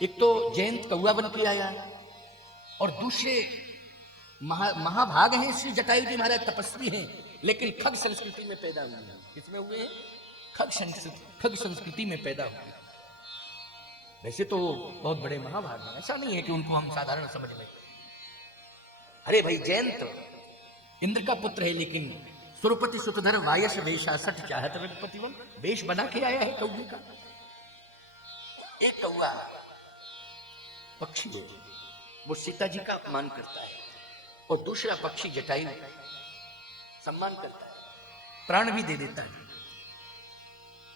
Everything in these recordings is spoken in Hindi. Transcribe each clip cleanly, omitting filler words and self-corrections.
एक तो जयंत कौआ बन के आया और दूसरे महाभाग हैं श्री जटायु जी महाराज, तपस्वी हैं, लेकिन खग संस्कृति में पैदा हुए हैं। किसमें हुए हैं? खग संस्कृति में पैदा हुए। वैसे तो बहुत बड़े महाभाग हैं, ऐसा नहीं है कि उनको हम साधारण समझ लें। अरे भाई, जयंत इंद्र का पुत्र है, लेकिन सुरपति सुतधर वायस वेशा सठ चाहत रघुपतिवन, वेश बना के आया है कौए का। एक कौआ पक्षी है, वो सीता जी का अपमान करता है, और दूसरा पक्षी जटायु सम्मान करता है, प्राण भी दे देता है।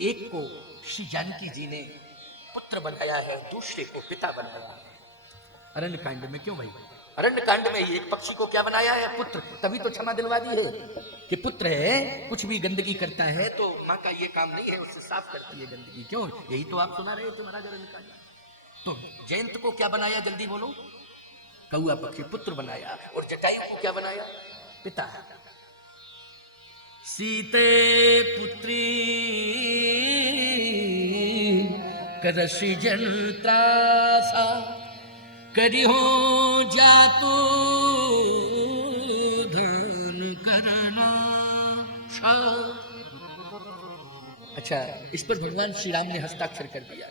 एक को श्री जानकी जी ने पुत्र बनाया है, दूसरे को पिता बनाया है। अरण्य कांड में क्यों भाई? अरण्य कांड में ही एक पक्षी को क्या बनाया है? पुत्र। तभी तो क्षमा दिलवा दी है कि पुत्र है, कुछ भी गंदगी करता है तो माँ का ये काम नहीं है, उससे साफ करती है गंदगी। क्यों? यही तो आप सुना रहे थे महाराज अरण्य कांड। तो जयंत को क्या बनाया? जल्दी बोलो। कौआ पक्षी पुत्र बनाया, और जटायु को क्या बनाया? पिता। सीते पुत्री करसी जनत्रासा करिहो जातु धन करना। अच्छा, इस पर भगवान श्री राम ने हस्ताक्षर कर दिया।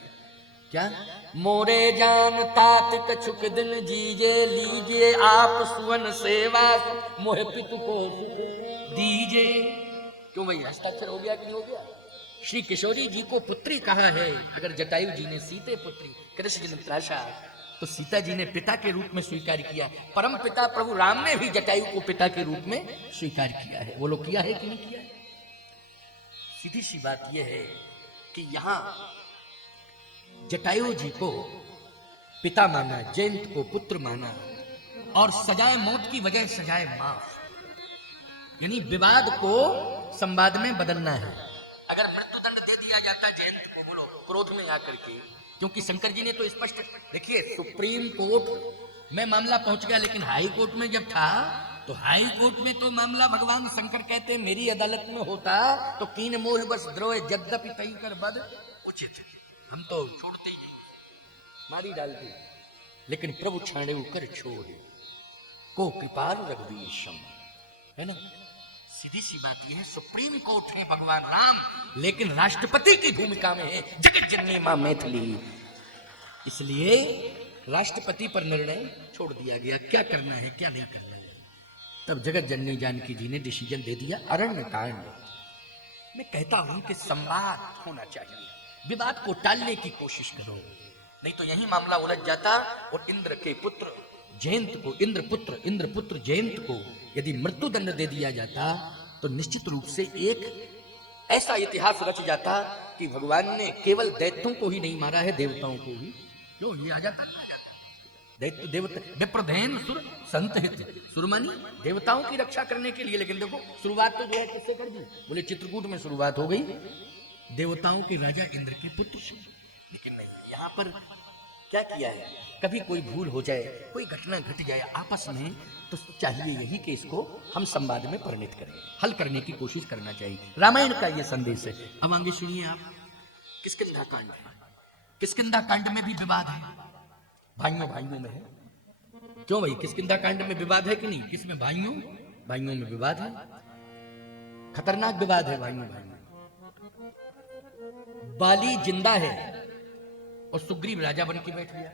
क्या? मोरे जान तात कछुक दिन जीजे, लीजिए आप सुवन सेवा, मोह पितु को दीजे। क्यों भाई, हस्ताक्षर हो गया कि नहीं हो गया? श्री किशोरी जी को पुत्री कहा है, अगर जटायु जी ने सीते पुत्री कृष्ण जन्त्राशा, तो सीता जी ने पिता के रूप में स्वीकार किया। परम पिता प्रभु राम ने भी जटायु को पिता के रूप में स्वीकार किया है। वो लोग किया है कि नहीं किया है? सीधी सी बात यह है कि यहां जटायु जी को पिता माना, जयंत को पुत्र माना, और सजाए मौत की वजह सजाए माफ, यानी विवाद को संवाद में बदलना है। अगर मृत्युदंड दे दिया जाता जयंत को, बोलो, क्रोध में आकर के, क्योंकि शंकर जी ने तो स्पष्ट, देखिए, सुप्रीम कोर्ट में मामला पहुंच गया, लेकिन हाई कोर्ट में जब था तो हाई कोर्ट में तो मामला भगवान शंकर कहते हैं मेरी अदालत में होता तो कीन मोह बस द्रोह यद्यपि तई कर बद उचित, हम तो छोड़ते ही नहीं, मारी डालते। लेकिन प्रभु छाड़े कर छोड़े को कृपाल रघुवीर सम, है ना? सीधी सी बात यह है, सुप्रीम कोर्ट है भगवान राम, लेकिन राष्ट्रपति की भूमिका में है जगत जननी मां मैथिली। इसलिए राष्ट्रपति पर निर्णय छोड़ दिया गया, क्या करना है क्या नहीं करना है। तब जगत जननी जानकी जी ने डिसीजन दे दिया। अरण्य कांड मैं कहता हूं कि संवाद होना चाहिए, विवाद को टालने की कोशिश करो, नहीं तो यही मामला उलझ जाता। और इंद्र के पुत्र जयंत को, इंद्र पुत्र जयंत को यदि मृत्युदंड दे दिया जाता तो निश्चित रूप से एक ऐसा इतिहास रच जाता कि भगवान ने केवल दैत्यों को ही नहीं मारा है, देवताओं को भी। क्यों? ये आ जाता दैत्य देवता विप्रधेन सुर संत हित, सुरमानी देवताओं की रक्षा करने के लिए। लेकिन देखो, शुरुआत तो जो है किससे कर दी? बोले चित्रकूट में शुरुआत हो गई देवताओं के राजा इंद्र के पुत्र से। लेकिन नहीं, यहाँ पर क्या किया है? कभी कोई भूल हो जाए, कोई घटना घट जाए आपस में, तो चाहिए यही कि इसको हम संवाद में परिणित करें, हल करने की कोशिश करना चाहिए। रामायण का यह संदेश है। अब आगे सुनिए आप, किष्किंधा कांड। किष्किंधा कांड में भी विवाद है, भाइयों में है। क्यों भाई, किष्किंधा कांड में विवाद है कि नहीं? किसमें? भाइयों में विवाद है, खतरनाक विवाद है भाइयों में। बाली जिंदा है और सुग्रीव राजा बन के बैठ गया,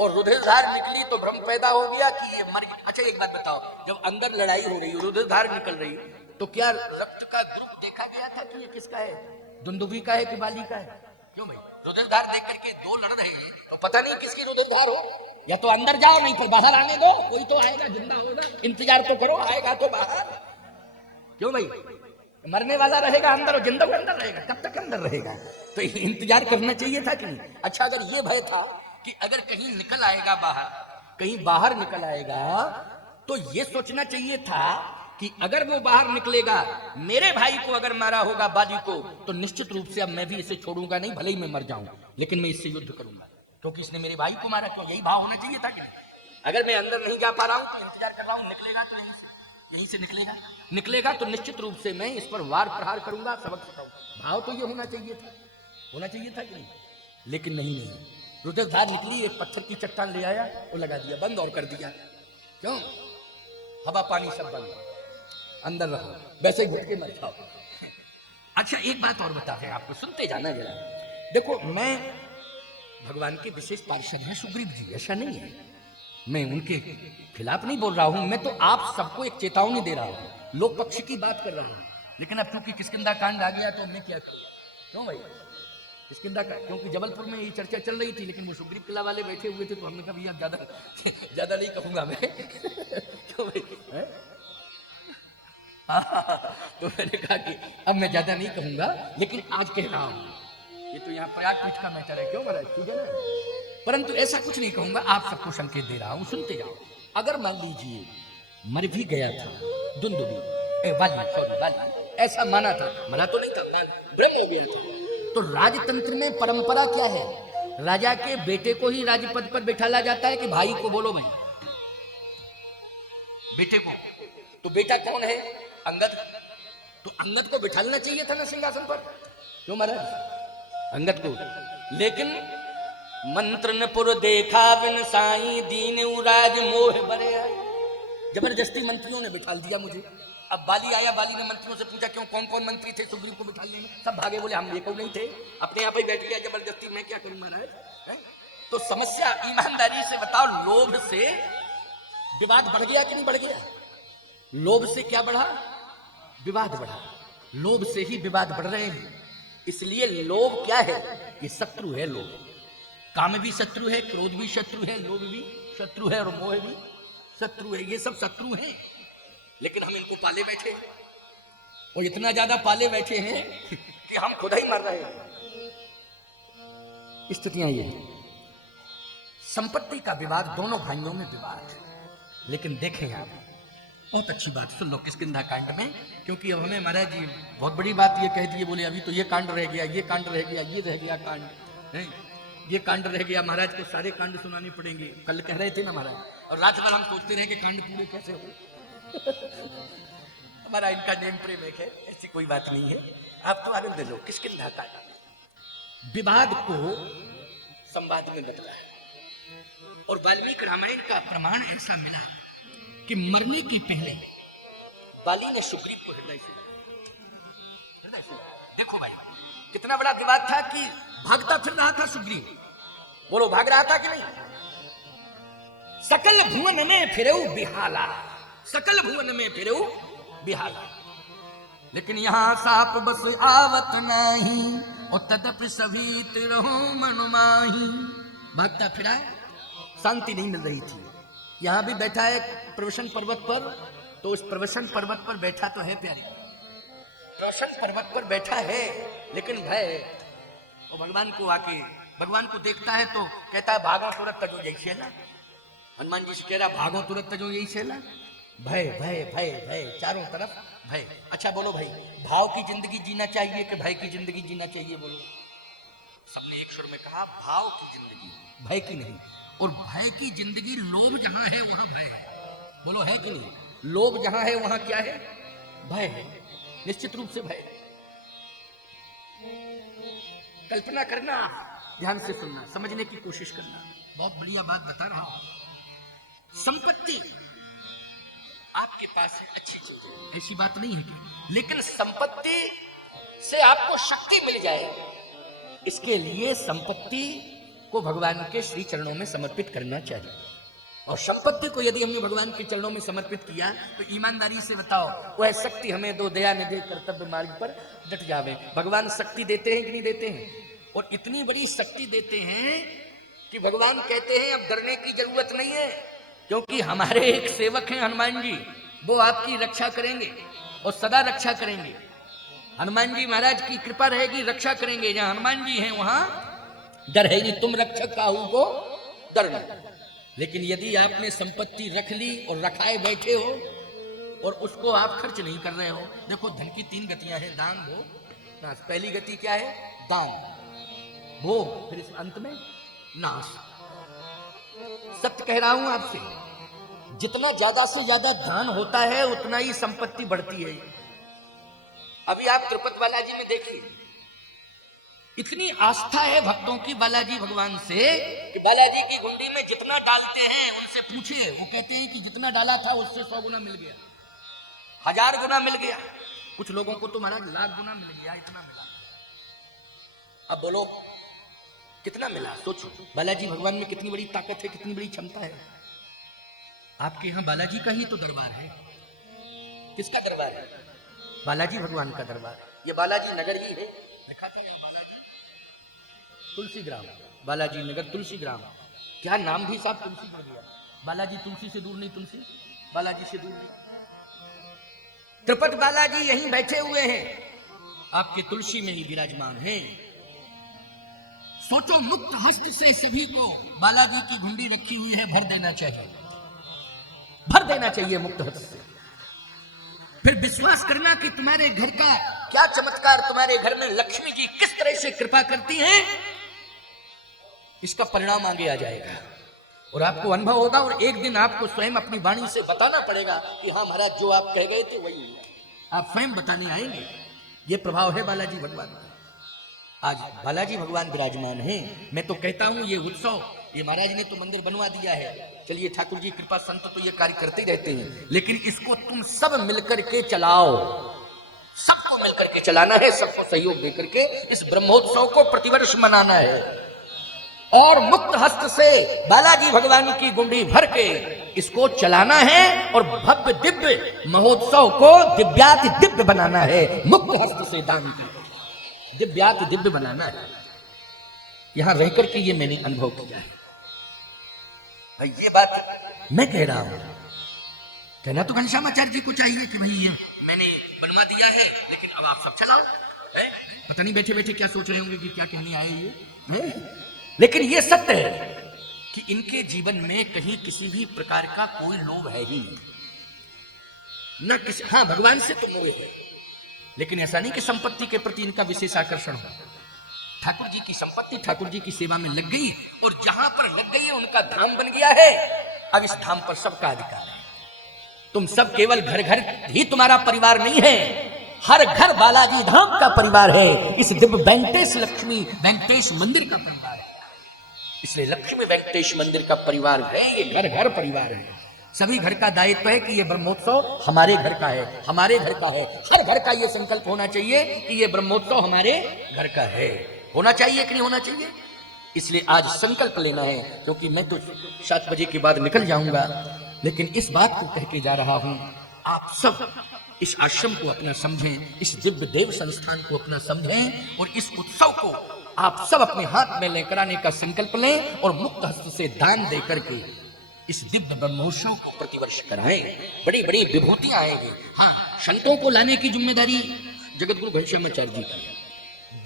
और रुधिरधार निकली तो भ्रम पैदा हो गया कि ये मर गया। अच्छा, एक बात बताओ, जब अंदर लड़ाई हो रही, रुधिरधार निकल रही, तो क्या रक्त का ग्रुप देखा गया था कि ये किसका है? दुंदुभी का है कि बाली का है? क्यों भाई, रुधिरधार देख करके दो लड़ रहे हैं तो पता नहीं किसकी रुधिरधार हो। या तो अंदर जाओ, नहीं तो बाहर आने दो, कोई तो आएगा, जिंदा होगा, इंतजार तो करो, आएगा तो बाहर। क्यों भाई, मरने वाला रहेगा अंदर और जिंदा अंदर रहेगा, कब तक अंदर रहेगा? तो इंतजार करना चाहिए था कि नहीं? अच्छा, अगर ये भय था कि अगर कहीं निकल आएगा बाहर, कहीं बाहर निकल आएगा, तो ये सोचना चाहिए था कि अगर वो बाहर निकलेगा, मेरे भाई को अगर मारा होगा बाली को, तो निश्चित रूप से अब मैं भी इसे छोड़ूंगा नहीं, भले ही मैं मर जाऊं, लेकिन मैं इससे युद्ध करूंगा, क्योंकि इसने मेरे भाई को मारा। क्यों? यही भाव होना चाहिए था कि नहीं? अगर मैं अंदर नहीं जा पा रहा हूं तो इंतजार कर रहा हूं, निकलेगा तो यहीं से निकलेगा तो निश्चित रूप से मैं इस पर वार प्रहार करूंगा, सबक सिखाऊंगा। भाव तो ये होना चाहिए था कि नहीं? लेकिन नहीं, रुधिरधार निकली, एक पत्थर की चट्टान ले आया, वो लगा दिया, बंद और कर दिया। क्यों? हवा पानी सब बंद, अंदर रहो, वैसे ही घुट के मर जाओ। अच्छा एक बात और बताते हैं आपको, सुनते जाना जरा। देखो मैं भगवान के विशेष पार्षद हैं सुग्रीव जी, ऐसा नहीं है, मैं उनके खिलाफ नहीं बोल रहा हूं, मैं तो आप सबको एक चेतावनी दे रहा हूं, लोक पक्ष की बात कर रहा हूं। लेकिन अब क्योंकि किष्किंधा कांड आ गया तो मैं क्या करूं? क्यों भाई किष्किंधा का, क्योंकि जबलपुर में ये चर्चा चल रही थी, लेकिन वो सुग्रीव किला वाले बैठे हुए थे, तो हमने कहा भैया ज्यादा नहीं कहूंगा मैं। क्यों भाई है? तो मैंने कहा कि अब मैं ज्यादा नहीं कहूंगा, लेकिन आज कह रहा हूं, ये तो यहाँ प्रयागपीठ का मैटर है, क्यों महाराज, ठीक है ना? परंतु ऐसा कुछ नहीं कहूंगा, आप सबको संकेत दे रहा हूं, सुनते जाओ। अगर मान लीजिए मर भी गया था दुंदुभी, वाली ऐसा माना था, मरा तो नहीं था, ब्रह्म हो गया था, तो राजतंत्र में परंपरा क्या है? राजा के बेटे को ही राजपद पर बैठाला जाता है कि भाई को? बोलो भाई, बेटे को। तो बेटा कौन है? अंगद। तो अंगद को बिठालना चाहिए था ना सिंहासन पर, क्यों महाराज? अंगद को। लेकिन मंत्र न पुर देखा बिन साई दीन उराज मोह बरे आए, जबरदस्ती मंत्रियों ने बिठाल दिया मुझे। अब बाली आया, बाली ने मंत्रियों से पूछा क्यों, कौन कौन मंत्री थे सुग्रीव को बिठाने में? सब भागे, बोले हम एक नहीं थे, अपने यहाँ पे बैठ गया जबरदस्ती, मैं क्या करूं महाराज? तो समस्या ईमानदारी से बताओ, लोभ से विवाद बढ़ गया कि नहीं बढ़ गया? लोभ से क्या बढ़ा? विवाद बढ़ा। लोभ से ही विवाद बढ़ रहे हैं। इसलिए लोभ क्या है? ये शत्रु है। लोभ, काम भी शत्रु है, क्रोध भी शत्रु है, लोभ भी शत्रु है और मोह भी शत्रु है। ये सब शत्रु हैं, लेकिन हम इनको पाले बैठे, और इतना ज्यादा पाले बैठे हैं कि हम खुद ही मर रहे हैं। स्थितियां ये हैं। संपत्ति का विवाद, दोनों भाइयों में विवाद। लेकिन देखें आप, बहुत अच्छी बात सुन लो किष्किंधा कांड में, क्योंकि अब हमें महाराज जी बहुत बड़ी बात ये कह दी, बोले अभी तो ये कांड रह गया, ये कांड रह गया, ये रह गया कांड है, ये कांड रह गया। महाराज को सारे कांड सुनाने पड़ेंगे, कल कह रहे थे ना महाराज, और रात भर हम सोचते रहे कि कांड पूरे कैसे हो। हमारा इनका नेम प्रेम है, ऐसी कोई बात नहीं है, आप तो आनंद लो। किष्किंधा कांड विवाद को संवाद में बदला है, और वाल्मीकि रामायण का प्रमाण ऐसा मिला कि मरने के पहले बाली ने सुग्रीव को हृदय से, देखो भाई कितना बड़ा विवाद था कि भागता फिर रहा था सुग्रीव, बोलो भाग रहा था कि नहीं? सकल भुवन में फिरेऊ बिहाला, सकल भुवन में फिरेऊ बिहाला, लेकिन यहां साप बस आवत नहीं, और तदपि सभी तिरहु मनुमाही। भागता फिरा, शांति नहीं मिल रही थी। यहां भी बैठा है प्रवसन पर्वत पर, तो उस प्रवसन पर्वत पर बैठा तो है प्यारे, प्रवसन पर्वत पर बैठा है, लेकिन भय, और भगवान को आके, भगवान को देखता है तो कहता है भागो तुरंत तजो यही सेला। हनुमान जी से कह रहा भागो तुरंत तजो यही सेला। भय भय भय भय, चारों तरफ भय। अच्छा बोलो भाई, भाव की जिंदगी जीना चाहिए कि भय की जिंदगी जीना चाहिए? बोलो। सबने एक सुर में कहा भाव की जिंदगी, भय की नहीं। और भय की जिंदगी, लोभ जहां है वहां भय है, बोलो है कि नहीं? लोभ जहां है वहां क्या है? भय है, निश्चित रूप से भय। कल्पना करना, ध्यान से सुनना, समझने की कोशिश करना, बहुत बढ़िया बात बता रहा हूं। संपत्ति आपके पास है, अच्छी चीज है, ऐसी बात नहीं है कि, लेकिन संपत्ति से आपको शक्ति मिल जाए, इसके लिए संपत्ति को भगवान के श्री चरणों में समर्पित करना चाहिए। और संपत्ति को यदि हमने भगवान के चरणों में समर्पित किया, तो ईमानदारी से बताओ, वह शक्ति हमें दो, दया न दे कर्तव्य मार्ग पर डट जावे। भगवान शक्ति देते हैं कि नहीं देते हैं? और इतनी बड़ी शक्ति देते हैं कि भगवान कहते हैं अब डरने की जरूरत नहीं है, क्योंकि हमारे एक सेवक हैं हनुमान जी, वो आपकी रक्षा करेंगे और सदा रक्षा करेंगे। हनुमान जी महाराज की कृपा रहेगी, रक्षा करेंगे। जहां हनुमान जी हैं वहां डर है नहीं, तुम रक्षक काहू को डर नहीं। लेकिन यदि आपने संपत्ति रख ली और रखाए बैठे हो और उसको आप खर्च नहीं कर रहे हो, देखो धन की तीन गतियां हैं, दान, भोग, नाश। पहली गति क्या है? दान, भोग, फिर इस अंत में नाश। सत्य कह रहा हूं आपसे, जितना ज्यादा से ज्यादा दान होता है उतना ही संपत्ति बढ़ती है। अभी आप तिरुपति बालाजी में देखिए, इतनी आस्था है भक्तों की बालाजी भगवान से कि बालाजी की गुंडी में जितना डालते हैं उनसे पूछिए, वो कहते हैं कि जितना डाला था उससे 100 गुना मिल गया, 1000 गुना मिल गया, कुछ लोगों को तो महाराज लाख गुना मिल गया, इतना मिला। अब बोलो कितना मिला, सोचो बालाजी भगवान में कितनी बड़ी ताकत है, कितनी बड़ी क्षमता है। आपके यहां बालाजी का ही तो दरबार है। किसका दरबार है? बालाजी भगवान का दरबार। ये बालाजी नगर ही है, देखा था बालाजी तुलसी ग्राम, बालाजी नगर तुलसी ग्राम। क्या नाम भी साहब तुलसी कर दिया। बालाजी तुलसी से दूर नहीं, तुलसी बालाजी से दूर नहीं। त्रिपट बालाजी यहीं बैठे हुए हैं, आपके तुलसी में ही विराजमान हैं। सोचो मुक्त हस्त से सभी को बालाजी की घुंडी रखी हुई है, भर देना चाहिए, भर देना चाहिए मुक्त हस्त से। फिर विश्वास करना कि तुम्हारे घर का क्या चमत्कार, तुम्हारे घर में लक्ष्मी जी किस तरह से कृपा करती हैं, इसका परिणाम आगे आ जाएगा और आपको अनुभव होगा। और एक दिन आपको स्वयं अपनी वाणी से बताना पड़ेगा कि हाँ महाराज जो आप कह गए थे वही हुआ। आप स्वयं बताने आएंगे। ये प्रभाव है बालाजी भगवान का। आज बालाजी भगवान विराजमान हैं। मैं तो कहता हूं ये उत्सव, ये महाराज ने तो मंदिर बनवा दिया है, चलिए ठाकुर जी कृपा, संत तो ये कार्य करते ही रहते हैं, लेकिन इसको तुम सब मिलकर के चलाओ, सबको मिलकर के चलाना है, सबको सहयोग देकर के इस ब्रह्मोत्सव को प्रतिवर्ष मनाना है और मुक्त हस्त से बालाजी भगवान की गुंडी भर के इसको चलाना है और भव्य दिव्य महोत्सव को दिव्याति दिव्य बनाना है। मुक्त हस्त से दान कर दिव्याति दिव्य बनाना है। यहां रहकर के ये मैंने अनुभव किया है। ये बात मैं कह रहा हूं, कहना तो घनश्यामाचार्य जी को चाहिए कि भाई ये मैंने बनवा दिया है, लेकिन अब आप सब चलाओ। पता नहीं बैठे बैठे क्या सोच रहे होंगे कि क्या कहने आए ये है? लेकिन ये सत्य है कि इनके जीवन में कहीं किसी भी प्रकार का कोई लोभ है ही नहीं, न किसी, हाँ भगवान से तो मोह है, लेकिन ऐसा नहीं कि संपत्ति के प्रति इनका विशेष आकर्षण हो। ठाकुर जी की संपत्ति ठाकुर जी की सेवा में लग गई और जहां पर लग गई है उनका धाम बन गया है। अब इस धाम पर सबका अधिकार है। तुम सब केवल घर घर ही तुम्हारा परिवार नहीं है, हर घर बालाजी धाम का परिवार है। इस दिव्य वेंकटेश लक्ष्मी वेंकटेश मंदिर का परिवार है। इसलिए लक्ष्मी वेंकटेश मंदिर का परिवार है, ये घर घर परिवार है। सभी घर का दायित्व है कि ये ब्रह्मोत्सव हमारे घर का है, हमारे घर का है। हर घर का ये संकल्प होना चाहिए कि ये ब्रह्मोत्सव हमारे घर का है। होना चाहिए कि नहीं होना चाहिए? इसलिए आज संकल्प लेना है, क्योंकि मैं तो 7 बजे के बाद निकल जाऊंगा, लेकिन इस बात को कह के जा रहा हूं, आप सब इस आश्रम को अपना समझें, इस दिव्य देव संस्थान को अपना समझें और इस उत्सव को आप सब अपने हाथ में लेकर आने का संकल्प लें और मुक्त हस्त से दान देकर के इस दिव्य ब्रह्मोत्सव को प्रतिवर्ष कराएं। बड़ी बड़ी विभूतियां आएंगी। हाँ, संतों को लाने की जिम्मेदारी जगतगुरु घनश्यामाचार्य जी की।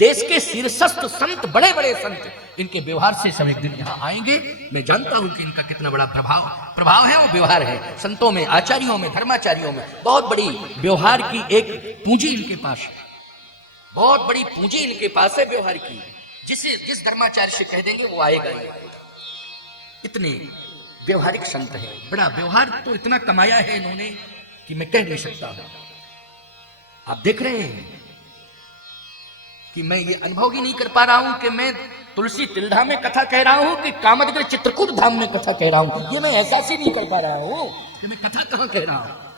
देश के शीर्षस्थ संत, बड़े बड़े संत, इनके व्यवहार से सब एक दिन यहाँ आएंगे। मैं जानता हूं कि इनका कितना बड़ा प्रभाव है, वो व्यवहार है। संतों में, आचार्यों में, धर्माचार्यों में बहुत बड़ी व्यवहार की एक पूंजी इनके पास है, बहुत बड़ी पूंजी इनके पास है व्यवहार की। जिस धर्माचार्य से कह देंगे वो आएगा ही। इतने व्यवहारिक संत है, बड़ा व्यवहार तो इतना कमाया है इन्होंने कि मैं कह नहीं सकता हूं। आप देख रहे हैं कि मैं ये अनुभव ही नहीं कर पा रहा हूं कि मैं तुलसी तिल्धा में कथा कह रहा हूं कि कामदगिरि चित्रकूट धाम में कथा कह रहा हूं। ये मैं एहसास ही नहीं कर पा रहा हूं कि मैं कथा कहां कह रहा हूं।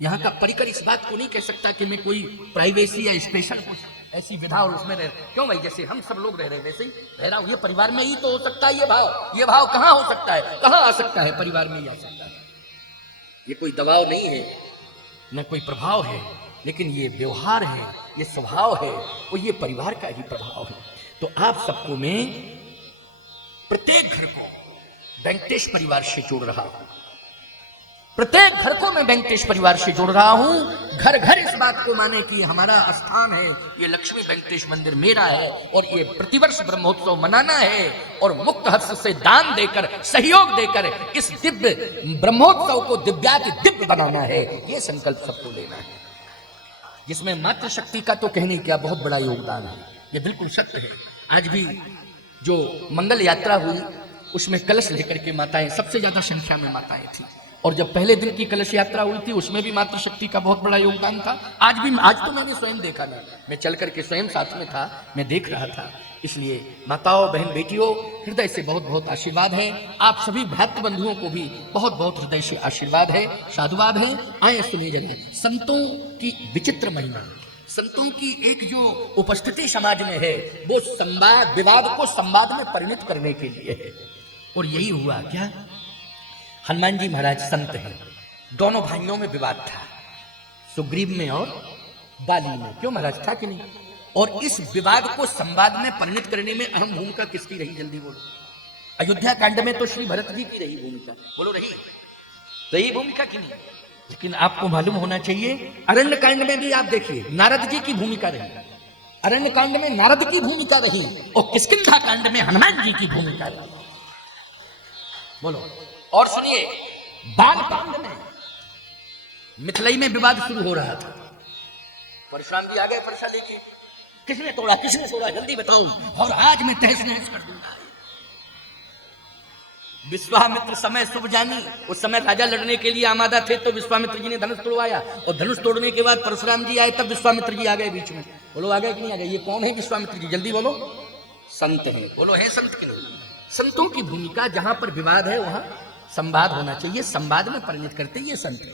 यहाँ का परिकर इस बात को नहीं कह सकता कि मैं कोई प्राइवेसी या स्पेशल ऐसी विधा और उसमें रह, क्यों भाई जैसे हम सब लोग रह रहे हैं वैसे ही रह रहा हूं। ये परिवार में ही तो हो सकता है ये भाव कहां हो सकता है, कहां आ सकता है? परिवार में ही आ सकता है। ये कोई दबाव नहीं है, न कोई प्रभाव है, लेकिन ये व्यवहार है, ये स्वभाव है और ये परिवार का ही प्रभाव है। तो आप सबको मैं प्रत्येक घर को वेंकटेश परिवार से जोड़ रहा हूं, प्रत्येक घर को मैं वेंकटेश परिवार से जोड़ रहा हूं। घर घर इस बात को माने कि हमारा स्थान है, ये लक्ष्मी वेंकटेश मंदिर मेरा है और ये प्रतिवर्ष ब्रह्मोत्सव मनाना है और मुक्त हस्त से दान देकर, सहयोग देकर इस दिव्य ब्रह्मोत्सव को दिव्याति दिव्य बनाना है। ये संकल्प सबको लेना है, जिसमें मातृशक्ति का तो कहने क्या बहुत बड़ा योगदान है। ये बिल्कुल सत्य है। आज भी जो मंगल यात्रा हुई उसमें कलश लेकर के माताएं, सबसे ज्यादा संख्या में माताएं थी, और जब पहले दिन की कलश यात्रा हुई थी उसमें भी मातृशक्ति का बहुत बड़ा योगदान था। आज तो मैंने स्वयं देखा, मैं चल करके स्वयं साथ में था, मैं देख रहा था। इसलिए माताओं, बहन, बेटियों, हृदय से बहुत बहुत आशीर्वाद है। आप सभी भक्त बंधुओं को भी बहुत बहुत हृदय से आशीर्वाद है, साधुवाद है। आए सुनिए जरा, संतों की विचित्र महिमा, संतों की एक जो उपस्थिति समाज में है वो संवाद, विवाद को संवाद में परिणत करने के लिए है। और यही हुआ क्या, हनुमान जी महाराज संत हैं, दोनों भाइयों में विवाद था, सुग्रीव में और बाली में। क्यों महाराज, था कि नहीं? और इस विवाद को संवाद में परिणत करने में अहम भूमिका किसकी रही, जल्दी बोलो। अयोध्या कांड में तो श्री भरत जी की रही भूमिका, बोलो रही भूमिका की नहीं? लेकिन आपको मालूम होना चाहिए अरण्य कांड में भी आप देखिए नारद जी की भूमिका रही, अरण्य कांड में नारद की भूमिका रही, और किष्किंधा कांड में हनुमान जी की भूमिका रही। बोलो। और सुनिए, बाल कांड में मिथिलई में विवाद शुरू हो रहा था, परशुराम जी आ गए, परसा देखिए, किसने तोड़ा, जल्दी बताओ, और आज मैं तहस नहस कर दूंगा। विश्वामित्र समय शुभ जानी, उस समय राजा लड़ने के लिए आमादा थे, तो विश्वामित्र जी ने धनुष तोड़वाया, और धनुष तोड़ने के बाद परशुराम जी आए, तब विश्वामित्र जी आ गए बीच में। बोलो आ गए कि नहीं आ गए? ये कौन है विश्वामित्र जी, जल्दी बोलो। संत है, बोलो है संत कि नहीं? संतों की भूमिका, जहां पर विवाद है वहां संवाद होना चाहिए, संवाद में परिणत करते ये संत है।